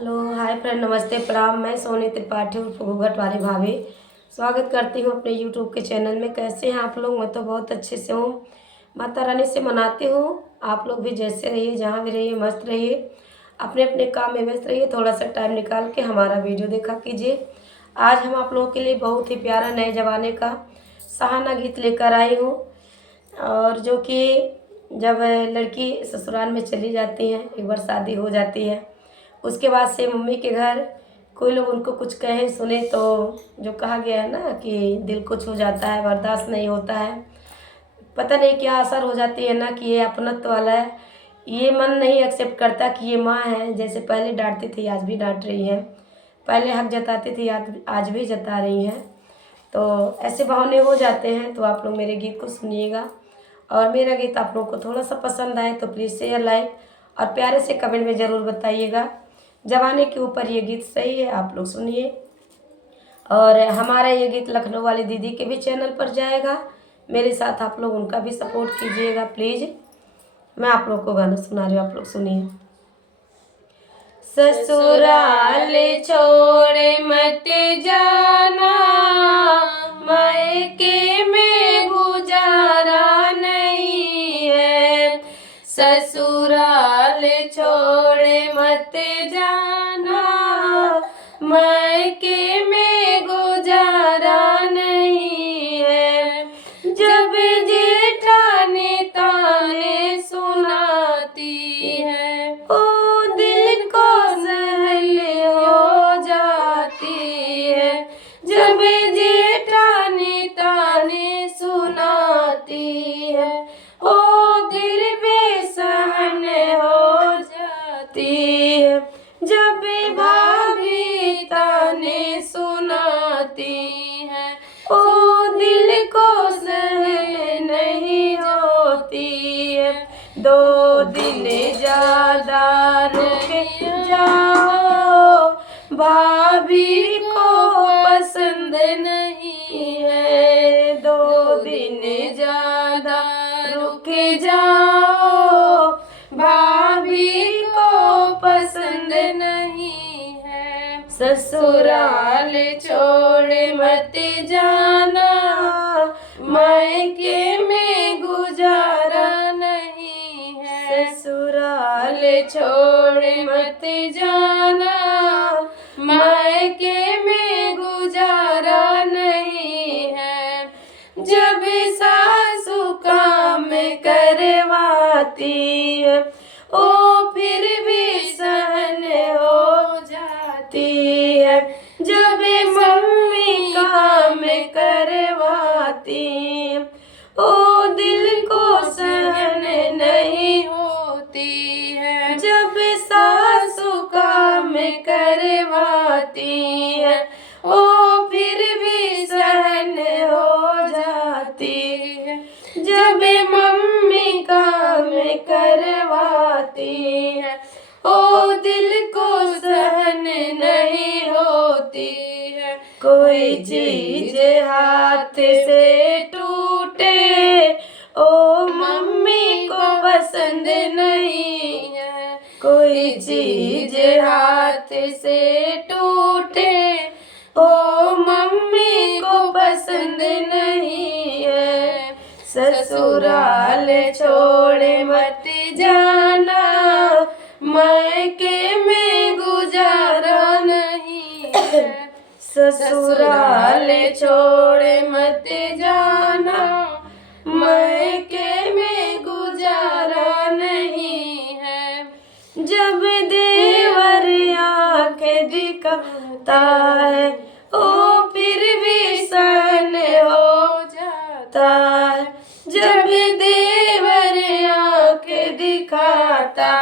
Hello hi friend, नमस्ते प्रणाम। मैं सोनी त्रिपाठी उर्फ घूंघट वाली भाभी स्वागत करती हूँ अपने यूट्यूब के चैनल में। कैसे हैं आप लोग? मैं तो बहुत अच्छे से हूँ। माता रानी से मनाती हूँ आप लोग भी जैसे रहिए, जहाँ भी रहिए मस्त रहिए, अपने अपने काम में व्यस्त रहिए। थोड़ा सा टाइम निकाल के हमारा वीडियो देखा कीजिए। आज हम आप लोगों के लिए बहुत ही प्यारा नए ज़माने का सहाना गीत लेकर आई हूँ। और जो कि जब लड़की ससुराल में चली जाती है, एक बार शादी हो जाती है, उसके बाद से मम्मी के घर कोई लोग उनको कुछ कहे सुने तो जो कहा गया है ना कि दिल को छू जाता है, बर्दाश्त नहीं होता है। पता नहीं क्या असर हो जाती है ना कि ये अपनत्व वाला है। ये मन नहीं एक्सेप्ट करता कि ये माँ है। जैसे पहले डांटती थी आज भी डांट रही है, पहले हक जताती थी आज भी जता रही हैं। तो ऐसे बहाने हो जाते हैं। तो आप लोग मेरे गीत को सुनिएगा और मेरा गीत आप लोगों को थोड़ा सा पसंद आए तो प्लीज़ शेयर, लाइक और प्यारे से कमेंट में ज़रूर बताइएगा। जमाने के ऊपर ये गीत सही है, आप लोग सुनिए। और हमारा ये गीत लखनऊ वाली दीदी के भी चैनल पर जाएगा। मेरे साथ आप लोग उनका भी सपोर्ट कीजिएगा प्लीज़। मैं आप लोग को गाना सुना रही हूँ, आप लोग सुनिए। ससुराल छोड़े मत जाना, मायके में गुजारा नहीं है। ससुराल छोड़े मत जाना, मायके में गुजारा नहीं है। जब जेठानी ताने सुनाती है, ओ दिल को सहल हो जाती है। जब जेठानी ताने सुनाती है, ओ दिल बेसहन हो जाती है। जब भाभी ताने सुनाती है, ओ दिल को सहन नहीं होती है। 2 दिन ज़्यादा रुक जाओ, भाभी को पसंद नहीं है। 2 दिन ज़्यादा रुक जाओ, भाभी को पसंद नहीं है। ससुराल छोड़ मत जाना, मायके में गुजारा नहीं है। ससुराल छोड़ मत जाना, मायके में गुजारा नहीं है। जब सासू काम करवाती है, ओ फिर भी सहन हो जाती है। जब मम्मी काम करवाती है, ओ दिल को सहन नहीं होती है। जब सासू काम करवाती है, ओ फिर भी सहन हो जाती है। जब मम्मी काम करवाती है, ओ दिल को सहन नहीं होती है। कोई चीज हाथ से टूटे, ओ मम्मी को पसंद नहीं है। कोई चीज हाथ से टूटे, ओ मम्मी को पसंद नहीं है। ससुराल छोड़ मत जाना, मायके में गुजारा नहीं है। ससुराल छोड़ मत जाना, मायके में गुजारा नहीं है। जब देवर आँखें दिखाता है, ओ फिर भी सहन हो जाता है। जब देवर आँखें दिखाता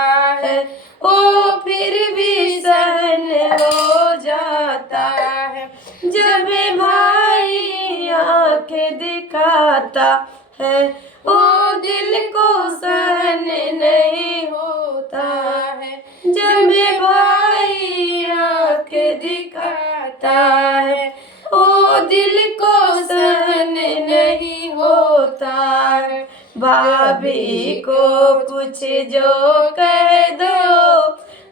है, ओ फिर भी सहन हो जाता है। जब भाई आँखें दिखाता है, ओ दिल को सहन नहीं होता है। जब भाई आँखें दिखाता है, ओ दिल को सहन नहीं होता है। भाभी को कुछ जो कह दो,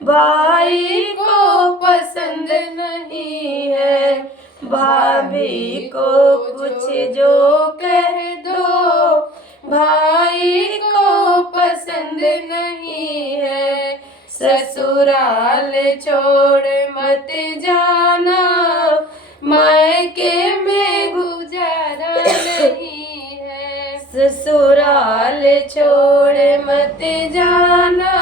भाई को पसंद नहीं है, भाभी को कुछ जो कह दो, भाई को पसंद नहीं है, ससुराल छोड़ मत जाना, मायके में गुजारा नहीं है, ससुराल छोड़ मत जाना,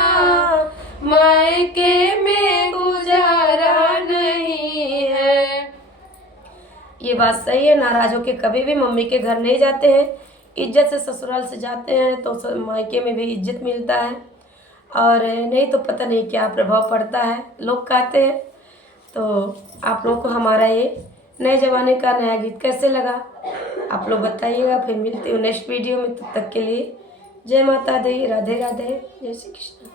मायके में गुजारा नहीं है। ये बात सही है, नाराज होके कभी भी मम्मी के घर नहीं जाते हैं, इज्जत से ससुराल से जाते हैं तो मायके में भी इज्जत मिलता है, और नहीं तो पता नहीं क्या प्रभाव पड़ता है, लोग कहते हैं। तो आप लोगों को हमारा ये नए ज़माने का नया गीत कैसे लगा आप लोग बताइएगा। फिर मिलती हूँ नेक्स्ट वीडियो में, तब तक के लिए जय माता दी, राधे राधे, जय श्री कृष्ण।